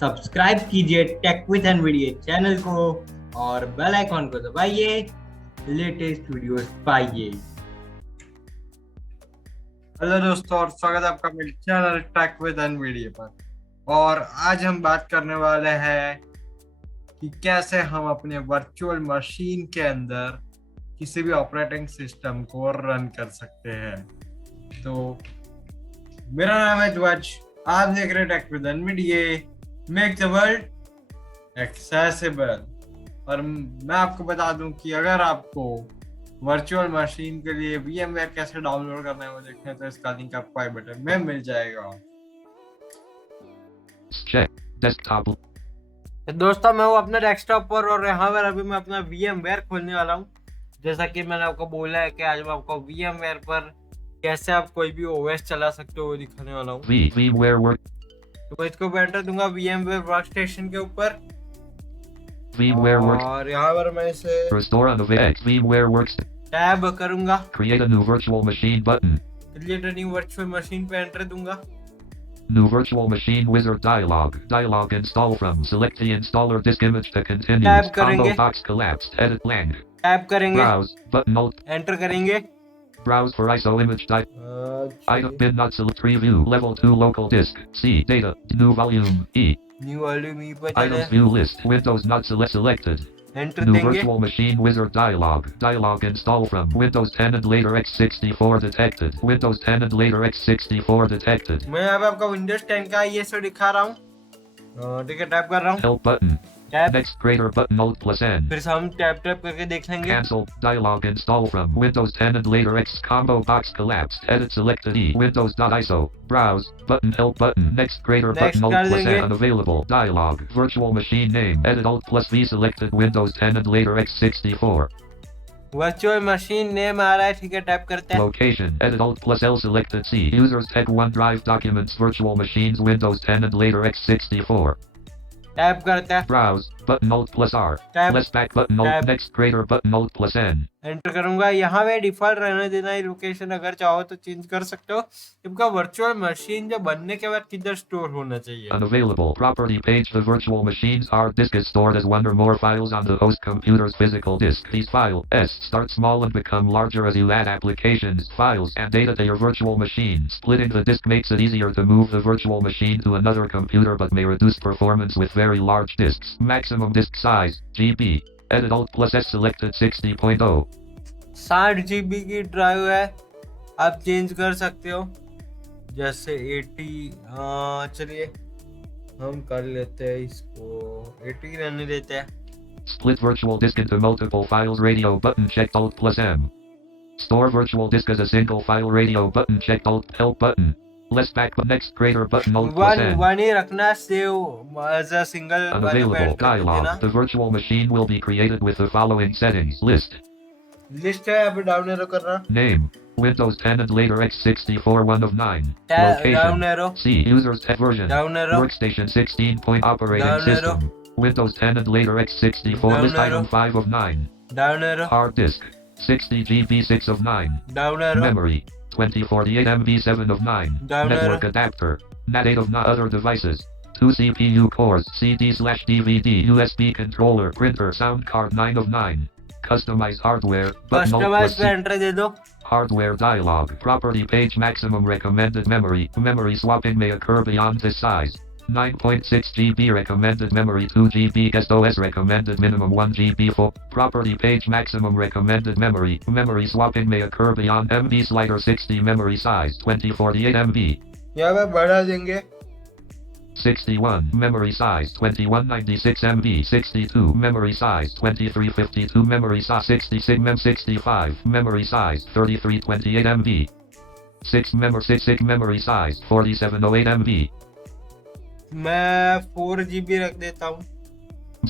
Subscribe कीजिए take with Nvidia channel को और बेल आइकॉन को दबाइए, लेटेस्ट वीडियोस पाइए। हेलो दोस्तों, और स्वागत है आपका मेरे चैनल टेक विद एनवीडिया पर। और आज हम बात करने वाले हैं कि कैसे हम अपने वर्चुअल मशीन के अंदर किसी भी ऑपरेटिंग सिस्टम को रन कर सकते हैं। तो मेरा नाम है ध्वज, आप देख रहे हैं tech with Nvidia, make the world accessible. और मैं आपको बता दूं कि अगर आपको वर्चुअल मशीन के लिए VMware कैसे डाउनलोड करना है वो देखना है तो इसका लिंक आपको आई बटन में मिल जाएगा। डेस्कटॉप। दोस्तों मैं हूँ अपने डेस्कटॉप पर और यहाँ पर अभी मैं अपना VMware खोलने वाला हूँ। जैसा कि मैंने आपको बोला है कि आज मैं आपको VMware पर कैसे आप कोई भी OS चला सकते हो वो दिखाने वाला हूँ। VMware work. तो मैं इसको एंटर दूंगा VMware वर्कस्टेशन के ऊपर VMware वर्क और यहाँ पर मैं इसे Restore on the VX VMware works. Tab करूंगा। Create a new virtual machine button. Create a new virtual machine पे एंटर दूंगा। New virtual machine wizard dialog. Dialog install from. Select the installer disk image to continue. Tab करेंगे। Combo box collapsed. Edit blank. Tab करेंगे। Browse button alt. Enter करेंगे। Browse for ISO image type. Item bin not select preview. Level 2 local disk. C data. New volume. E. New volume E पे Items चले। view list. Windows not selected. Enter New देंगे। virtual machine wizard dialog. Dialog install from. Windows 10 and later x64 detected. Windows 10 and later x64 detected. मैं यहाँ पे आपका Windows 10 का ये सो दिखा रहा हूँ। ठीक है, टैप कर रहा हूँ। Help button. Tap. Next greater button alt plus N. फिर से हम टैप टैप करके देख लेंगे। Cancel. Dialog install from. Windows 10 and later X combo box collapsed. Edit selected E. Windows.iso. Browse. Button help button. Next greater Next button alt कर plus देंगे। N unavailable. Dialog. Virtual machine name. Edit alt plus V selected. Windows 10 and later X64. Virtual machine name आ रहा है, ठीक है, tap करते हैं। Location. Edit alt plus L selected C. Users Tech OneDrive documents. Virtual machines Windows 10 and later X64. Tap करते हैं। Browse. Button alt plus R. Tab. Less back button alt. Tab. Next greater button alt plus N. Enter करूंगा। यहाँ पे default रहने देना है location, अगर चाहो तो चेंज कर सकते हो। आपका वर्चुअल मशीन जब बनने के बाद किधर स्टोर होना चाहिए। Unavailable. Property page. The virtual machine's hard disk is stored as one or more files on the host computer's physical disk. These files start small and become larger as you add applications, files, and data to your virtual machine. Splitting the disk makes it easier to move the virtual machine to another computer but may reduce performance with very large disks. Maximum disk size, GB. Edit alt plus S selected 60.0. 60 GB की drive है, आप change कर सकते हो जैसे 80। चलिए हम कर लेते हैं, इसको 80 रहने देते हैं। Split virtual disk into multiple files. Radio button checked alt plus M. Store virtual disk as a single file. Radio button checked alt. Help button. Less back but next greater button alt plus N. One ही रखना, save as a single Unavailable. Dialog. The virtual machine will be created with the following settings. List. List है, अभी down arrow कर रहा। Name. Windows 10 and later x64 1 of 9. Down Location. Arrow. C. Users tech version. Down arrow. Workstation 16 point operating Down arrow. system. Windows 10 and later x64 Down list arrow. item 5 of 9. Down arrow. Hard disk. 60 GB 6 of 9. Down arrow. Memory. 2048 MB 7 of 9. Down Network arrow. adapter. NAT 8 of 9 other devices. 2 CPU cores. CD/DVD. USB controller. Printer. Sound card 9 of 9. Customize hardware. Button alt customize plus पे C. Enter दे दो। Hardware dialog. Property page. Maximum recommended memory. Memory swapping may occur beyond this size. 9.6 GB recommended memory. 2 GB guest OS recommended minimum 1 GB for. Property page. Maximum recommended memory. Memory swapping may occur beyond MB slider 60 memory size. 2048 MB. यहाँ पे बढ़ा देंगे। 61 memory size. 2196 MB. 62 memory size. 2352 memory size. 66 mem 65 memory size. 3328 MB. 6 memory size. 4708 MB. मैं 4 GB रख देता हूँ।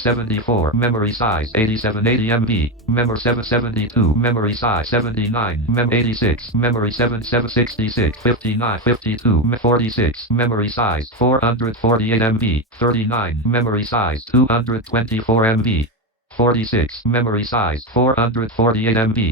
74 memory size. 8780 MB. Memory 772 memory size. 79 mem 86 memory 7766 59 52 46 memory size. 448 MB. 39 memory size. 224 MB. 46 memory size. 448 MB.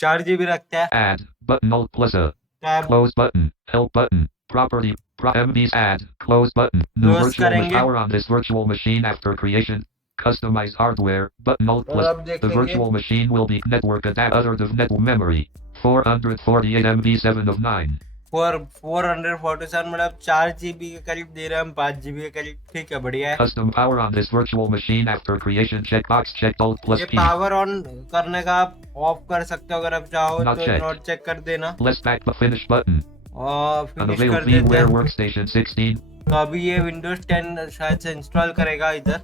4 GB रखते हैं। Add button alt plus a. Tab. Close button. Help button. Property. MVs add, close button, new Close virtual करेंगे। power on this virtual machine after creation, customized hardware, button alt और plus, अब देख the लेंगे। virtual machine will be network adapt other than net memory, 448 MB 7 of 9. 447 मतलब 4 GB के करीब दे रहे हैं हम, 5 GB के करीब। ठीक है, बढ़िया है। Custom power on this virtual machine after creation checkbox checked alt plus ये P. पावर ऑन करने का आप ऑफ कर सकते हो अगर आप चाहो Not तो checked. नॉट चेक कर देना Less back the finish button. और फिनिश Unavail कर देते VMware हैं। Workstation 16. तो अभी ये विंडोज 10 शायद से इंस्टॉल करेगा, इधर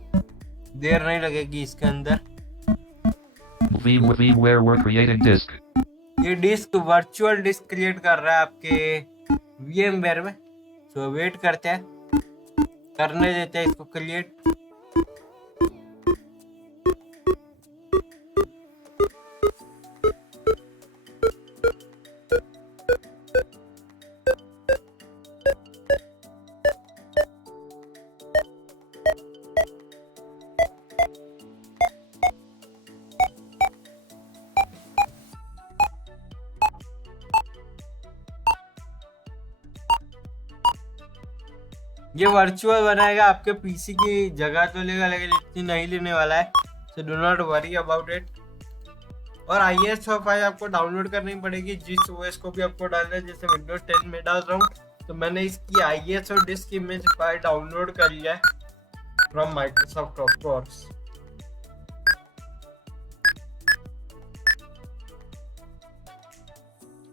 देर नहीं लगेगी इसके अंदर। VMware were creating disk. ये डिस्क वर्चुअल डिस्क क्रिएट कर रहा है आपके VMware में। तो वेट करते हैं, करने देते हैं इसको क्रिएट। ये वर्चुअल बनाएगा, आपके पीसी की जगह तो लेगा लेकिन इतनी नहीं लेने वाला है। So do not worry about it. और ISO फाइल आपको डाउनलोड करनी पड़ेगी, जिस OS को भी आपको डालना है। जैसे विंडोज 10 में डाल रहा हूँ तो मैंने इसकी ISO disc image file download कर लिया है from Microsoft of course.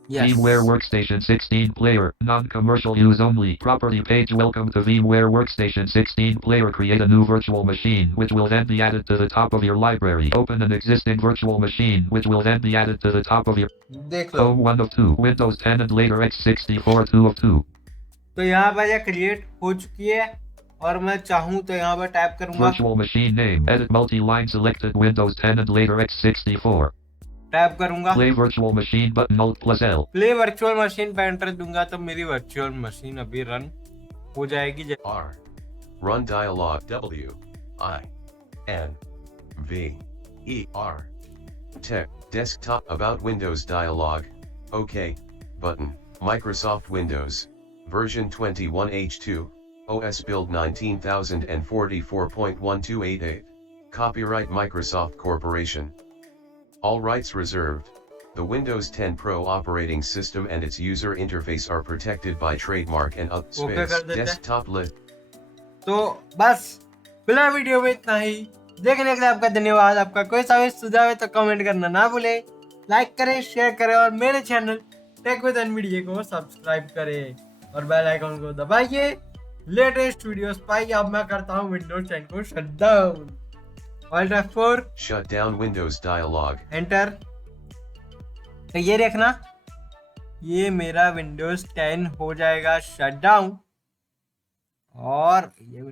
Yes. VMware Workstation 16 player, non-commercial use only. Property page. Welcome to VMware Workstation 16 player. Create a new virtual machine which will then be added to the top of your library. Open an existing virtual machine which will then be added to the top of your Home 1 of 2, Windows 10 and later x64 2 of 2. तो यहाँ पर यह create हो चुकी है और मैं चाहूँ तो यहाँ पर टाइप करूँगा Virtual machine name. Edit multi-line selected Windows 10 and later x64. Type करूंगा Play virtual machine button alt plus L. Play virtual machine पे एंटर दूंगा तो मेरी वर्चुअल मशीन अभी रन हो जाएगी। R. Run dialog W. I. N. V. E. R. Tech. Desktop. About Windows dialog. OK. Button. Microsoft Windows. Version 21H2. OS build 19044.1288. Copyright Microsoft Corporation. All rights reserved. The Windows 10 Pro operating system and its user interface are protected by trademark and space. Desktop list. तो बस फिलहाल video में इतना ही। देखने के लिए आपका धन्यवाद। आपका कोई सा भी सुझाव है तो कमेंट करना ना भूले, लाइक करें, शेयर करें और मेरे चैनल टेक विद एनवीडिया को सब्सक्राइब करें और बेल आइकन को दबाइए लेटेस्ट वीडियोस पाइए। अब मैं करता हूँ विंडोज 10 को shut down. Alt F4 Shut down Windows dialog. Enter. तो ये देखना, ये मेरा विंडोज 10 हो जाएगा शट डाउन और ये